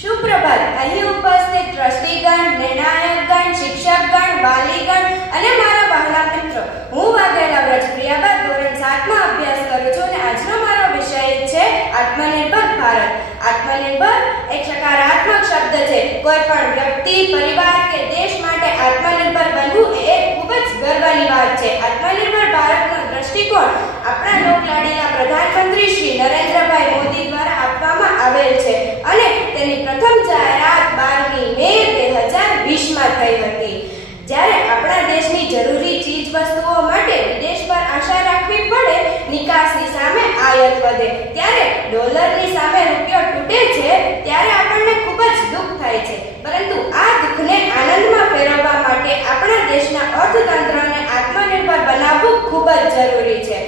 સુપ્રભાત. અહીં ઉપસ્થિત ટ્રસ્ટીગણ, નિર્ણાયકગણ, શિક્ષકગણ, વાલીગણ અને મારા વહાલા મિત્રો, હું વાઘેલા વ્રજપ્રિયાબા ધોરણ 7માં અભ્યાસ કરું છું અને આજનો મારો વિષય છે આત્મનિર્ભર ભારત. આત્મનિર્ભર એક સકારાત્મક શબ્દ છે. કોઈ પણ વ્યક્તિ, પરિવાર કે દેશ માટે આત્મનિર્ભર બનવું એ ખૂબ જ ગર્વની વાત છે. આત્મનિર્ભર ભારતનો દ્રષ્ટિકોણ આપણા લોકલાડીલા પ્રધાનમંત્રી શ્રી નરેન્દ્રભાઈ મોદી દ્વારા આપવામાં આવેલ છે અને તેની પ્રથમ જાહેરાત 12મી મે 2020માં થઈ હતી. જ્યારે આપણા દેશની જરૂરી ચીજ વસ્તુઓ માટે વિદેશ પર આશા રાખવી પડે, નિકાસની સામે આયાત વધે, ત્યારે ડોલરની સામે રૂપિયો તૂટે છે, ત્યારે આપણને ખૂબ જ દુઃખ થાય છે. પરંતુ આ દુઃખને આનંદમાં ફેરવવા માટે આપણા દેશના અર્થતંત્રને આત્મનિર્ભર બનાવવું ખૂબ જ જરૂરી છે.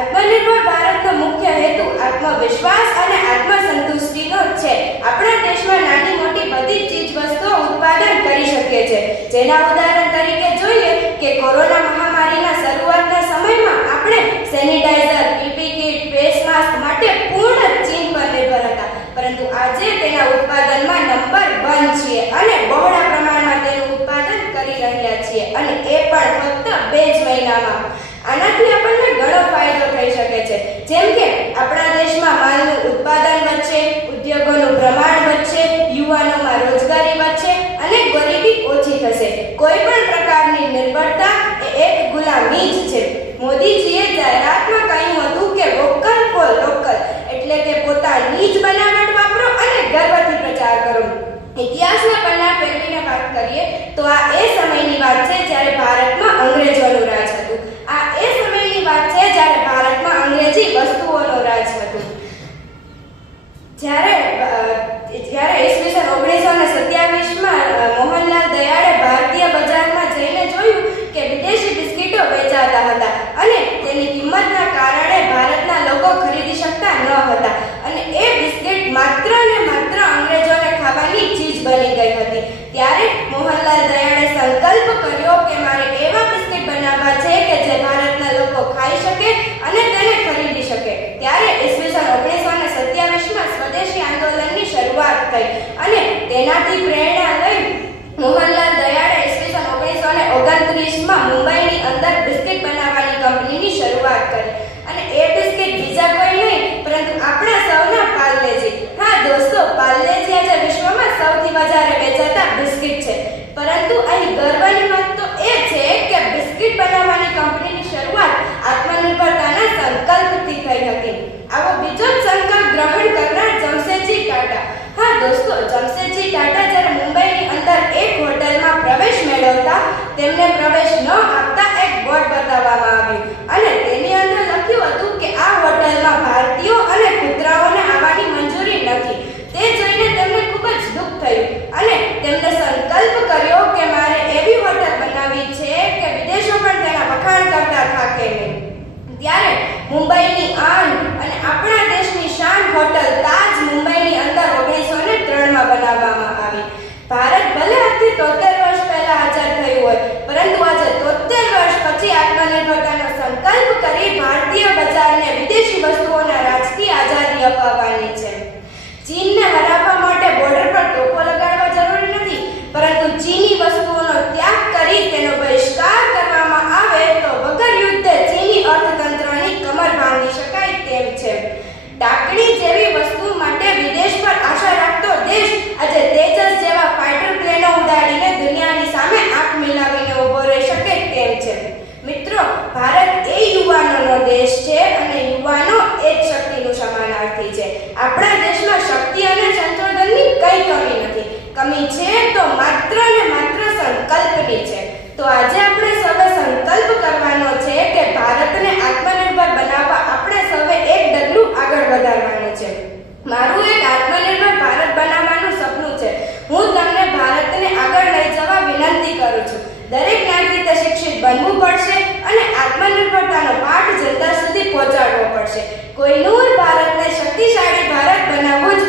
આત્મનિર્ભર ભારતનો મુખ્ય હેતુ આત્મવિશ્વાસ અને આત્મસંતુષ્ટિનો છે. આપણા દેશમાં નાની મોટી બધી ચીજ વસ્તુઓ ઉત્પાદન કરી શકે છે. જેના ઉદાહરણ તરીકે જોઈએ કે કોરોના મહામારીના શરૂઆતના સમયમાં આપણે sanitiser, PP kit, face mask માટે પૂર્ણ ચીન પર નિર્ભર હતા, પરંતુ આજે તેના ઉત્પાદનમાં નંબર 1 છીએ અને બહોળા પ્રમાણમાં તેનું ઉત્પાદન કરી રહ્યા છીએ, અને એ પણ ફક્ત 2 જ મહિનામાં. આનાથી આપણને ઘણો ફાયદો થઈ શકે છે, જેમ કે આપણા દેશમાં માલનું ઉત્પાદન વધશે, ઉદ્યોગોનું પ્રમાણ વધશે, યુવાનોમાં રોજગારી વધશે અને ગરીબી ઓછી થશે. કોઈ પણ પ્રકારની નિર્ભરતા એ એક ગુલામી જ છે. મોદીજીએ જાહેરાતમાં કહ્યું હતું કે વોકલ ફોર લોકલ, એટલે કે પોતાની જ બનાવટ વાપરો અને ગર્વથી પ્રચાર કરો. ઇતિહાસના પન્ના ફેરવીને વાત કરીએ તો આ એ સમયની વાત છે જ્યારે ભારતમાં અંગ્રેજોનું રાજ હતું. આ એ સમયની વાત છે જ્યારે ભારતમાં અંગ્રેજી વસ્તુઓનું રાજ હતું. જ્યારે ઈસવીસન 1927માં મોહનલાલ દયાળે ભારતીય બજારમાં જઈને જોયું કે વિદેશી બિસ્કિટો વેચાતા હતા અને તેની કિંમતના કારણે ભારતના લોકો ખરીદી શકતા ન હતા, અને એ બિસ્કિટ માત્ર ને માત્ર અંગ્રેજોને ખાવાની ચીજ બની ગઈ હતી. ત્યારે મોહનલાલ દયાળે સંકલ્પ કર્યો કે મારે એવા બિસ્કિટ બનાવવા છે કે જે ભારતના લોકો ખાઈ શકે અને તેને ખરીદી શકે. ત્યારે ઈસવીસન 1927માં સ્વદેશી આંદોલનની શરૂઆત થઈ અને તેનાથી પ્રેરણા લઈ મોહનલાલ દયાળે ઈસવીસન 1929માં મુંબઈની અંદર બિસ્કિટ બનાવવાની કંપનીની શરૂઆત કરી, અને એ બિસ્કિટ બીજા કોઈ નહીં પરંતુ આપણા સૌના પાર્લેજી. હા દોસ્તો, પાર્લેજી આજે વિશ્વમાં સૌથી વધારે વેચાતા બિસ્કિટ છે. પરંતુ અહીં ગર્વની વાત તો એ છે કે બિસ્કિટ બનાવવાની કંપનીની શરૂઆત આત્મનિર્ભરતાના સંકલ્પથી થઈ હતી. આવો બીજો જ સંકલ્પ ગ્રહણ કરનાર જમશેદજી ટાટા. હા દોસ્તો, જમશેદજી ટાટા જ્યારે મુંબઈની અંદર એક હોટલમાં પ્રવેશ મેળવતા, તેમને પ્રવેશ ન આપતા એક બોર્ડ બતાવવામાં આવ્યું અને તેની અંદર લખ્યું હતું કે આ હોટલમાં ભારતીયો અને કૂતરાઓને આવવાની મંજૂરી નથી. તે જોઈને તેમને ખૂબ જ દુઃખ થયું અને તેમને સંકલ્પ કર્યો કે મારે એવી હોટલ બનાવવી છે કે વિદેશો પણ તેના વખાણ કરતા થાકે નહીં. ત્યારે મુંબઈની આન અને આપણા દેશની શાન હોટલ તાજ મુંબઈની અંદર 1903માં બનાવવામાં આવી. ભારત ભલે આજથી 73 વર્ષ પહેલા આઝાદ થયું હોય, પરંતુ આજે 73 વર્ષ પછી આત્મનિર્ભરતાનો સંકલ્પ કરી ભારતીય બજારને વિદેશી વસ્તુઓના રાજથી આઝાદી અપાવવાની છે. ચીનને હરાવવા માટે બોર્ડર પર તોપો લગાડવા જરૂરી નથી, પરંતુ ચીની વસ્તુઓનો ત્યાગ કરી તેનો બહિષ્કાર કરવામાં આવે તો વગર યુદ્ધે ચીની અર્થતંત્રની કમર ભાંગી શકાય તેમ છે. ટાંકણી જેવી વસ્તુ માટે વિદેશ પર આશા રાખતો દેશ આજે તેજસ જેવા ફાઇટર પ્લેનો ઉડાડીને દુનિયાની સામે આંખ મિલાવીને ઊભો રહી શકે તેમ છે. મિત્રો, ભારત એ યુવાનોનો દેશ છે અને યુવાનો એ જ શક્તિનું સમાનાર્થી છે. આપણા દેશમાં શક્તિ અને સંશોધનની કઈ કમી નથી. કમી છે તો માત્ર ને માત્ર સંકલ્પની છે. તો આજે આપણે સૌએ સંકલ્પ કરવાનો છે કે ભારતને આત્મનિર્ભર બનાવવા આપણે સૌએ એક ડગલું આગળ વધારવાનું છે. મારું એક આત્મનિર્ભર ભારત બનાવવાનું સપનું છે. હું તમને ભારતને આગળ લઈ જવા વિનંતી કરું છું. દરેક નાગરિકે શિક્ષિત બનવું પડશે અને આત્મનિર્ભરતાનો પાઠ જનતા સુધી પહોંચાડવો પડશે. કોહિનૂર ભારતને શક્તિશાળી ભારત બનાવવું જ